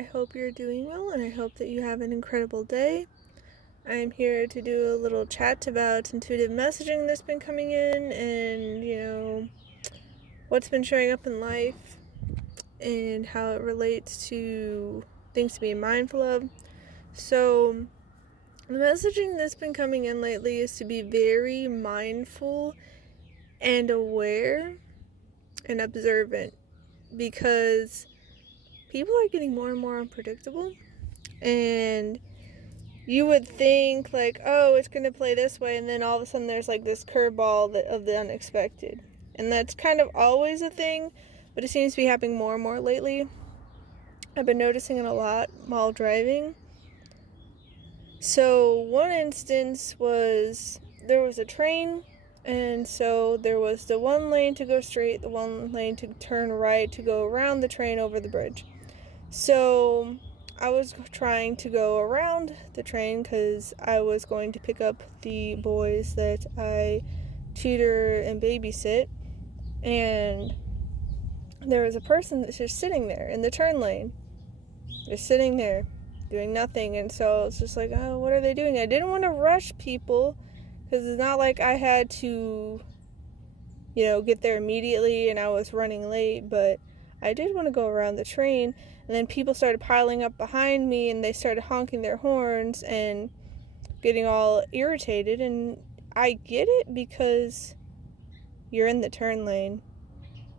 I hope you're doing well, and I hope that you have an incredible day. I'm here to do a little chat about intuitive messaging that's been coming in and, what's been showing up in life and how it relates to things to be mindful of. So, the messaging that's been coming in lately is to be very mindful and aware and observant, because people are getting more and more unpredictable, and you would think like, oh, it's going to play this way, and then all of a sudden there's like this curveball of the unexpected. And that's kind of always a thing, but it seems to be happening more and more lately. I've been noticing it a lot while driving. So one instance was there was a train, and so there was the one lane to go straight, the one lane to turn right to go around the train over the bridge. So I was trying to go around the train because I was going to pick up the boys that I tutor and babysit, and there was a person that's just sitting there in the turn lane, just sitting there doing nothing. And so it's just like, oh, what are they doing? I didn't want to rush people because it's not like I had to get there immediately and I was running late, but I did want to go around the train. And then people started piling up behind me, and they started honking their horns and getting all irritated. And I get it, because you're in the turn lane.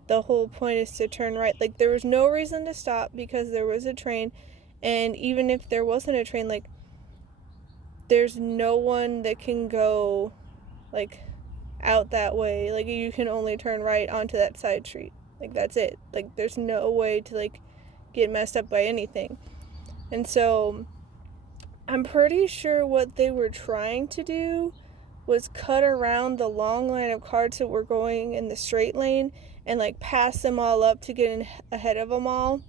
The whole point is to turn right. Like, there was no reason to stop because there was a train. And even if there wasn't a train, like, there's no one that can go, like, out that way. Like, you can only turn right onto that side street. Like, that's it. Like, there's no way to, like, get messed up by anything. And so I'm pretty sure what they were trying to do was cut around the long line of cars that were going in the straight lane and, like, pass them all up to get in ahead of them all.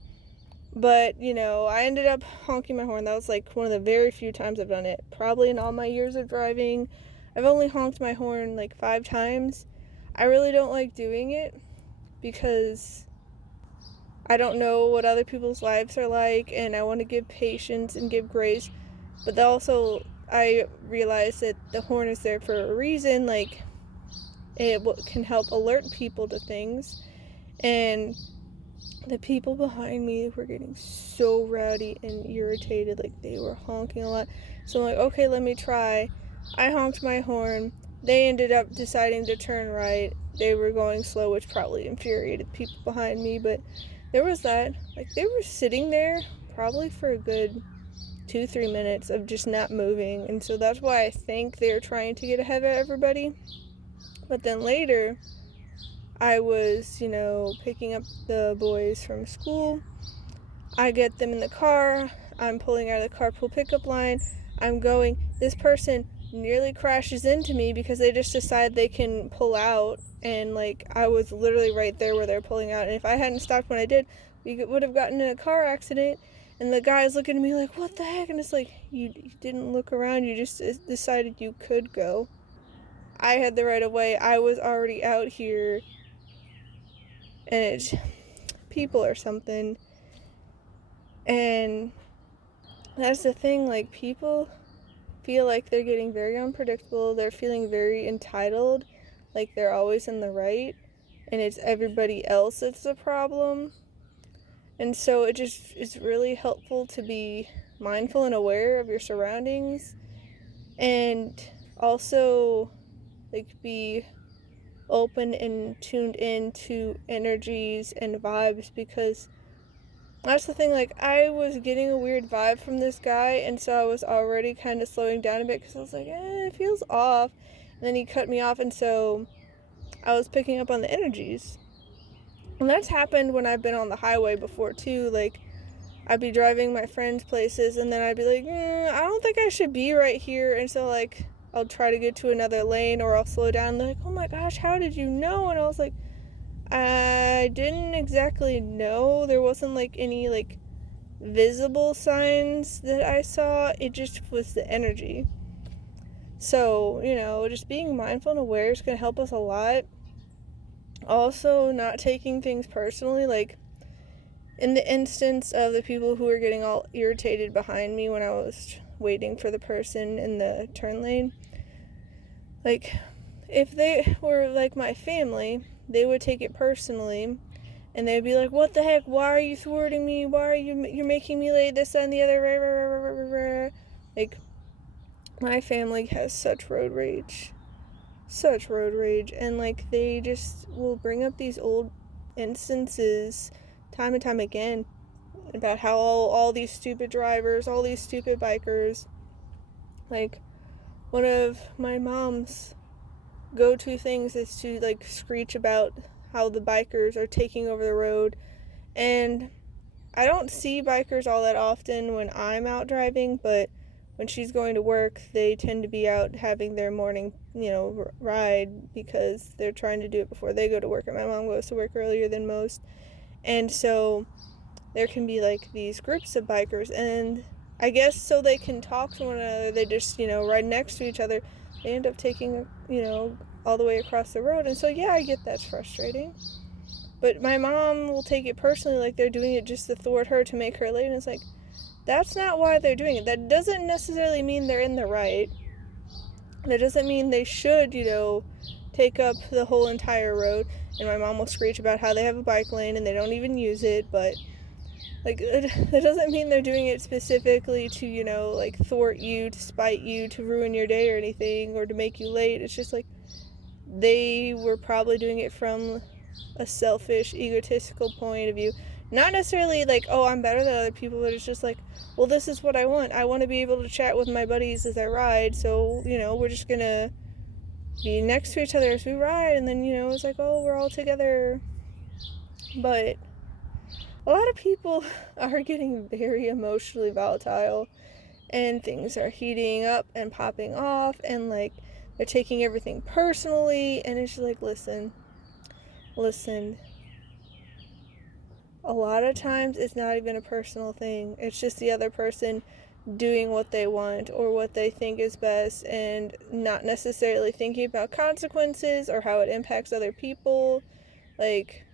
But, I ended up honking my horn. That was, like, one of the very few times I've done it. Probably in all my years of driving, I've only honked my horn, like, 5 times. I really don't like doing it because I don't know what other people's lives are like, and I want to give patience and give grace. But also, I realize that the horn is there for a reason. Like, it can help alert people to things. And the people behind me were getting so rowdy and irritated. Like, they were honking a lot. So I'm like, okay, let me try. I honked my horn. They ended up deciding to turn right. They were going slow, which probably infuriated people behind me. But there was that. Like, they were sitting there probably for a good 2-3 minutes of just not moving. And so that's why I think they're trying to get ahead of everybody. But then later, I was, picking up the boys from school. I get them in the car. I'm pulling out of the carpool pickup line. I'm going. This person nearly crashes into me because they just decide they can pull out. And, like, I was literally right there where they're pulling out. And if I hadn't stopped when I did, we would have gotten in a car accident. And the guy's looking at me like, what the heck? And it's like, you didn't look around. You just decided you could go. I had the right of way. I was already out here. And it's people or something. And that's the thing. Like, people feel like they're getting very unpredictable. They're feeling very entitled. Like, they're always in the right. And it's everybody else that's the problem. And so it just is really helpful to be mindful and aware of your surroundings, and also, like, be open and tuned into energies and vibes, because that's the thing. Like, I was getting a weird vibe from this guy, and so I was already kind of slowing down a bit because I was like, it feels off. And then he cut me off, and so I was picking up on the energies. And that's happened when I've been on the highway before too. Like, I'd be driving my friends' places, and then I'd be like, I don't think I should be right here. And so, like, I'll try to get to another lane, or I'll slow down. They're like, oh my gosh, how did you know? And I was like, I didn't exactly know. There wasn't, like, any, like, visible signs that I saw. It just was the energy. So, just being mindful and aware is going to help us a lot. Also, not taking things personally. Like, in the instance of the people who were getting all irritated behind me when I was waiting for the person in the turn lane, like, if they were like my family, they would take it personally, and they'd be like, what the heck, why are you thwarting me, you're making me late, this, that, and the other, like, my family has such road rage, and, like, they just will bring up these old instances time and time again about how all these stupid drivers, all these stupid bikers, like, one of my mom's go-to things is to, like, screech about how the bikers are taking over the road, and I don't see bikers all that often when I'm out driving, but when she's going to work, they tend to be out having their morning, ride, because they're trying to do it before they go to work, and my mom goes to work earlier than most, and so there can be, like, these groups of bikers, and I guess so they can talk to one another, they just, ride next to each other, they end up taking, all the way across the road, and so, yeah, I get that's frustrating, but my mom will take it personally, like they're doing it just to thwart her, to make her late, and it's like, that's not why they're doing it. That doesn't necessarily mean they're in the right. That doesn't mean they should, take up the whole entire road. And my mom will screech about how they have a bike lane and they don't even use it, but, like, that doesn't mean they're doing it specifically to, like, thwart you, to spite you, to ruin your day or anything, or to make you late. It's just, like, they were probably doing it from a selfish, egotistical point of view. Not necessarily like, oh, I'm better than other people, but it's just like, well, this is what I want. I want to be able to chat with my buddies as I ride, so, we're just gonna be next to each other as we ride, and then, it's like, oh, we're all together. But a lot of people are getting very emotionally volatile, and things are heating up and popping off, and, like, they're taking everything personally, and it's just like, listen, a lot of times it's not even a personal thing. It's just the other person doing what they want or what they think is best, and not necessarily thinking about consequences or how it impacts other people. Like,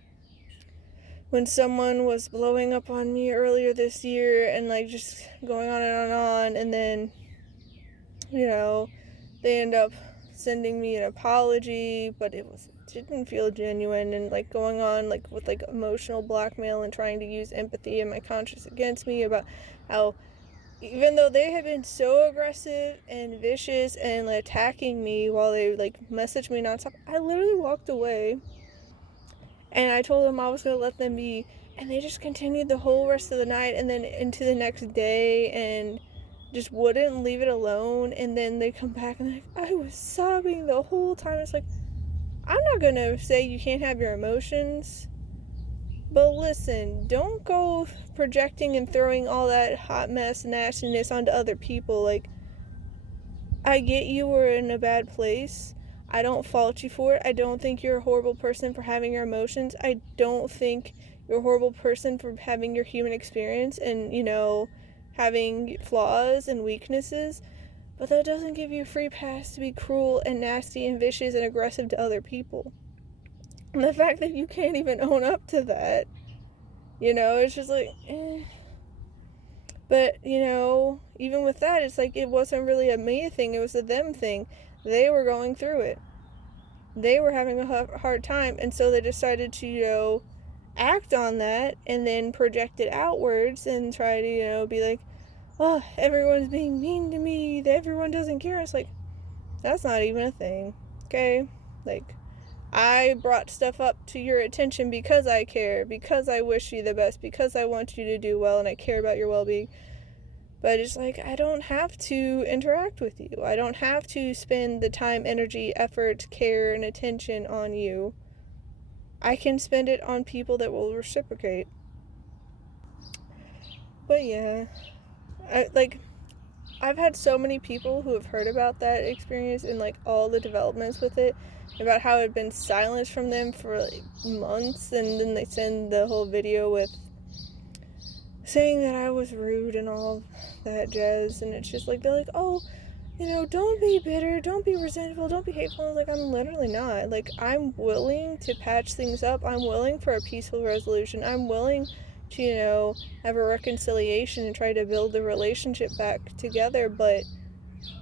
when someone was blowing up on me earlier this year and, like, just going on and on, and then, they end up sending me an apology, but it didn't feel genuine, and, like, going on, like, with, like, emotional blackmail and trying to use empathy and my conscience against me about how, even though they had been so aggressive and vicious and, like, attacking me while they, like, messaged me nonstop, I literally walked away, and I told them I was going to let them be, and they just continued the whole rest of the night and then into the next day, and just wouldn't leave it alone. And then they come back and, like, I was sobbing the whole time. It's like, I'm not gonna say you can't have your emotions, but listen, don't go projecting and throwing all that hot mess nastiness onto other people. Like, I get you were in a bad place. I don't fault you for it. I don't think you're a horrible person for having your emotions. I don't think you're a horrible person for having your human experience and, having flaws and weaknesses. But that doesn't give you a free pass to be cruel and nasty and vicious and aggressive to other people. And the fact that you can't even own up to that, it's just like, eh. But, even with that, it's like, it wasn't really a me thing, it was a them thing. They were going through it. They were having a hard time, and so they decided to, act on that, and then project it outwards, and try to, be like, oh, everyone's being mean to me, everyone doesn't care. It's like, that's not even a thing, okay? Like, I brought stuff up to your attention because I care, because I wish you the best, because I want you to do well, and I care about your well-being. But it's like, I don't have to interact with you. I don't have to spend the time, energy, effort, care, and attention on you. I can spend it on people that will reciprocate. But yeah, I've had so many people who have heard about that experience and, like, all the developments with it, about how it had been silenced from them for, like, months, and then they send the whole video with saying that I was rude and all that jazz, and it's just like, they're like, oh, don't be bitter, don't be resentful, don't be hateful. I was like, I'm literally not. Like, I'm willing to patch things up. I'm willing for a peaceful resolution. I'm willing to, have a reconciliation and try to build the relationship back together, but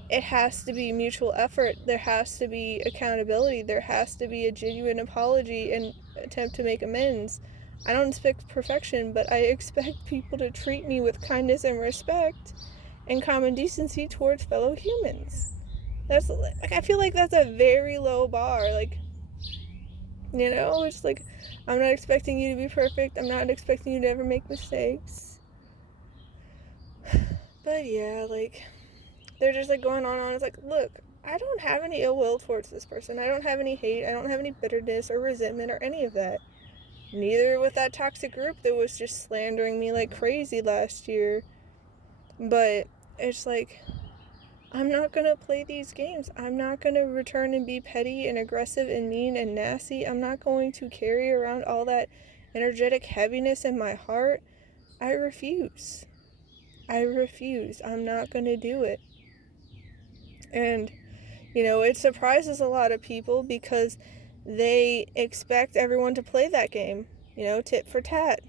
it has to be mutual effort. There has to be accountability. There has to be a genuine apology and attempt to make amends. I don't expect perfection, but I expect people to treat me with kindness and respect and common decency towards fellow humans. That's like, I feel like that's a very low bar. Like, it's like, I'm not expecting you to be perfect. I'm not expecting you to ever make mistakes. But yeah, like, they're just like going on and on. It's like, look, I don't have any ill will towards this person. I don't have any hate. I don't have any bitterness or resentment or any of that. Neither with that toxic group that was just slandering me like crazy last year. But it's like, I'm not going to play these games. I'm not going to return and be petty and aggressive and mean and nasty. I'm not going to carry around all that energetic heaviness in my heart. I refuse. I'm not going to do it. And, it surprises a lot of people because they expect everyone to play that game, tit for tat.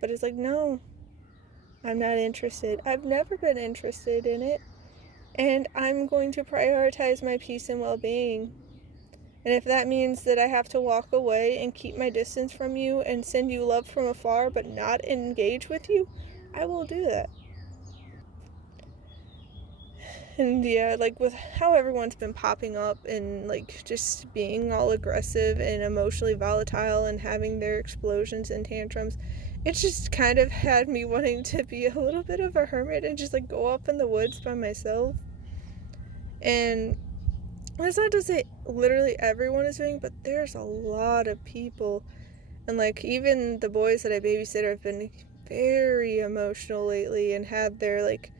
But it's like, no, I'm not interested. I've never been interested in it. And I'm going to prioritize my peace and well-being. And if that means that I have to walk away and keep my distance from you and send you love from afar but not engage with you, I will do that. And yeah, like with how everyone's been popping up and like just being all aggressive and emotionally volatile and having their explosions and tantrums, it just kind of had me wanting to be a little bit of a hermit and just like go up in the woods by myself. And that's not to say literally everyone is doing, but there's a lot of people. And like even the boys that I babysit have been very emotional lately and had their like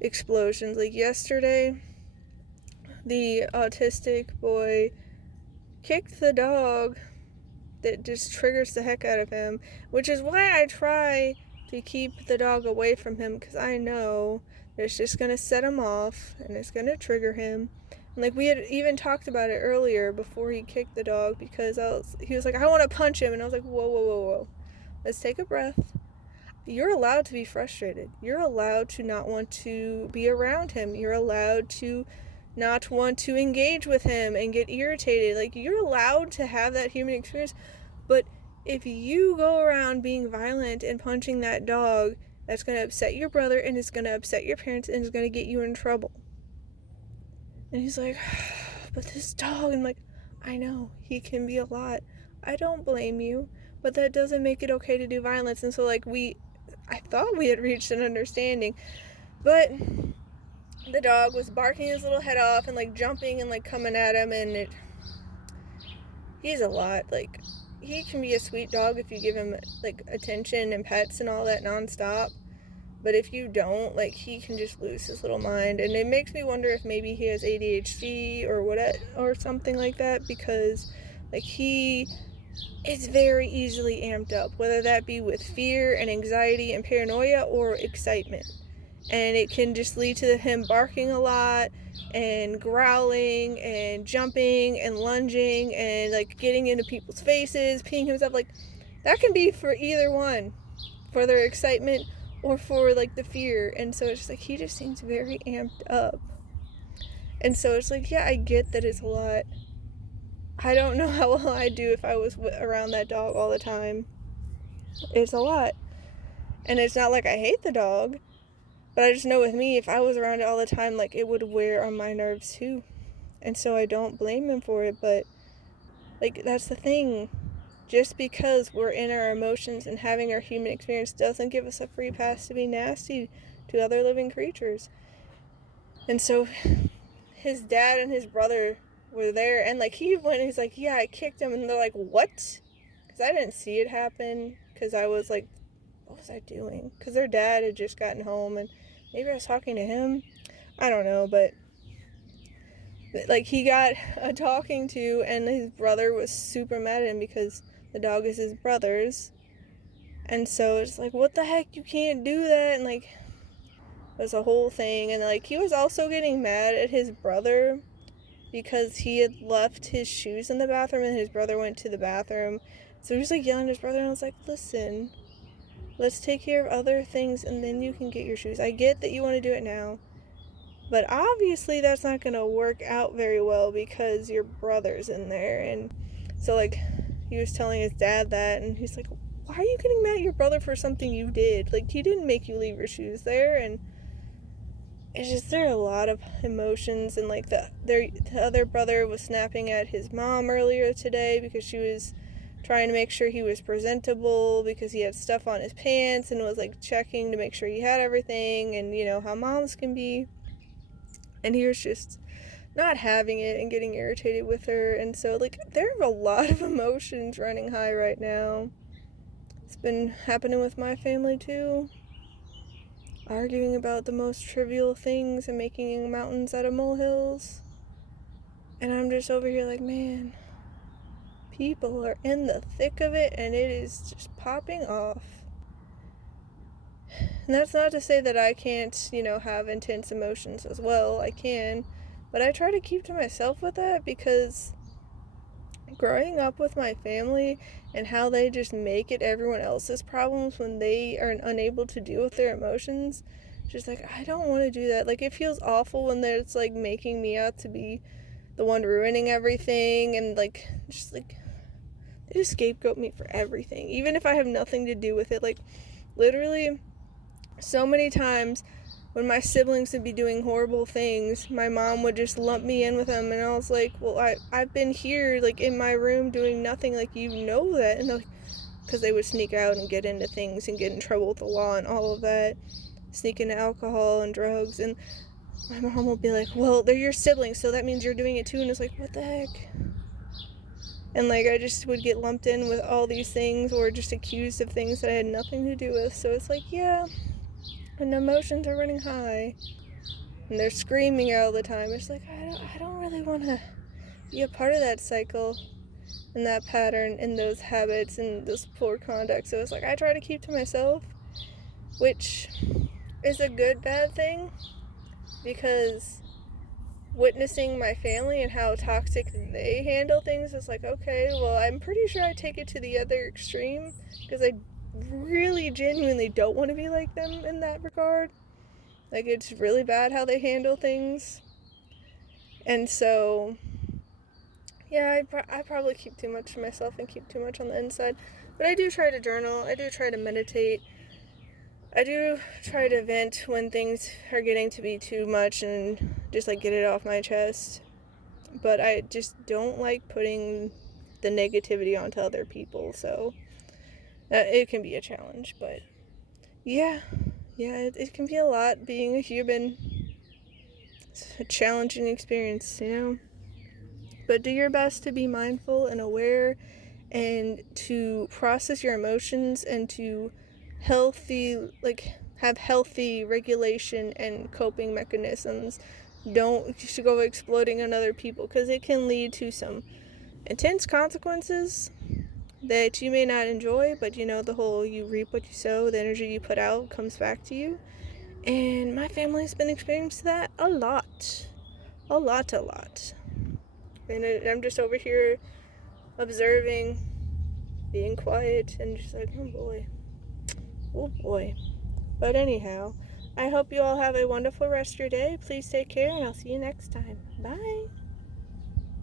explosions. Like yesterday, the autistic boy kicked the dog that just triggers the heck out of him, which is why I try to keep the dog away from him, because I know that it's just going to set him off and it's going to trigger him. And like we had even talked about it earlier before he kicked the dog, because he was like, I want to punch him, and I was like, whoa, let's take a breath. You're allowed to be frustrated. You're allowed to not want to be around him. You're allowed to not want to engage with him and get irritated. Like, you're allowed to have that human experience. But if you go around being violent and punching that dog, that's going to upset your brother and it's going to upset your parents and it's going to get you in trouble. And he's like, but this dog, I'm like, I know, he can be a lot. I don't blame you, but that doesn't make it okay to do violence. And so like I thought we had reached an understanding, but the dog was barking his little head off and like jumping and like coming at him, and he's a lot. Like, he can be a sweet dog if you give him like attention and pets and all that nonstop, but if you don't, like, he can just lose his little mind. And it makes me wonder if maybe he has ADHD or something like that, because like he is very easily amped up, whether that be with fear and anxiety and paranoia or excitement. And it can just lead to him barking a lot and growling and jumping and lunging and like getting into people's faces, peeing himself. Like, that can be for either one, for their excitement or for like the fear. And so it's just like, he just seems very amped up. And so it's like, yeah, I get that it's a lot. I don't know how well I'd do if I was around that dog all the time. It's a lot. And it's not like I hate the dog, but I just know with me, if I was around it all the time, like, it would wear on my nerves too. And so I don't blame him for it, but like, that's the thing. Just because we're in our emotions and having our human experience doesn't give us a free pass to be nasty to other living creatures. And so his dad and his brother were there, and like he went and he's like, yeah, I kicked him, and they're like, what? Because I didn't see it happen, because I was like, what was I doing? Because their dad had just gotten home, and maybe I was talking to him, I don't know. But like, he got a talking to, and his brother was super mad at him because the dog is his brother's. And so it's like, what the heck, you can't do that. And like, it was a whole thing. And like, he was also getting mad at his brother because he had left his shoes in the bathroom and his brother went to the bathroom. So he was like yelling at his brother, and I was like, listen, Let's take care of other things and then you can get your shoes. I get that you want to do it now, but obviously that's not going to work out very well because your brother's in there. And so, like, he was telling his dad that, and he's like, why are you getting mad at your brother for something you did? Like, he didn't make you leave your shoes there. And it's just, there are a lot of emotions. And, like, the other brother was snapping at his mom earlier today because she was trying to make sure he was presentable because he had stuff on his pants, and was, like, checking to make sure he had everything, and, you know, how moms can be. And he was just not having it and getting irritated with her. And so, like, there are a lot of emotions running high right now. It's been happening with my family too. Arguing about the most trivial things and making mountains out of molehills. And I'm just over here like, man, people are in the thick of it and it is just popping off. And that's not to say that I can't, you know, have intense emotions as well. I can. But I try to keep to myself with that because growing up with my family and how they just make it everyone else's problems when they are unable to deal with their emotions, just like, I don't want to do that. Like, it feels awful when it's like making me out to be the one ruining everything, and like, just like, they just scapegoat me for everything, even if I have nothing to do with it. Like, literally, so many times when my siblings would be doing horrible things, my mom would just lump me in with them, and I was like, well, I've been here, like, in my room doing nothing, like, you know that. And like, because they would sneak out and get into things and get in trouble with the law and all of that, sneak into alcohol and drugs, and my mom will be like, well, they're your siblings, so that means you're doing it too. And it's like, what the heck? And like, I just would get lumped in with all these things, or just accused of things that I had nothing to do with. So it's like, yeah, and emotions are running high, and they're screaming all the time. It's like, I don't really want to be a part of that cycle and that pattern and those habits and those poor conduct. So it's like, I try to keep to myself, which is a good bad thing, because witnessing my family and how toxic they handle things is like, okay, well, I'm pretty sure I take it to the other extreme, because I really genuinely don't want to be like them in that regard. Like, it's really bad how they handle things. And so, yeah, I probably keep too much to myself and keep too much on the inside. But I do try to journal. I do try to meditate. I do try to vent when things are getting to be too much and just, like, get it off my chest. But I just don't like putting the negativity onto other people, so it can be a challenge. But yeah, it can be a lot being a human. It's a challenging experience, you know? But do your best to be mindful and aware, and to process your emotions, and to have healthy regulation and coping mechanisms. Don't just go exploding on other people, because it can lead to some intense consequences that you may not enjoy. But you know, the whole you reap what you sow, the energy you put out comes back to you. And my family's been experiencing that a lot. And I'm just over here observing, being quiet, and just like, oh boy. But anyhow, I hope you all have a wonderful rest of your day. Please take care, and I'll see you next time. Bye.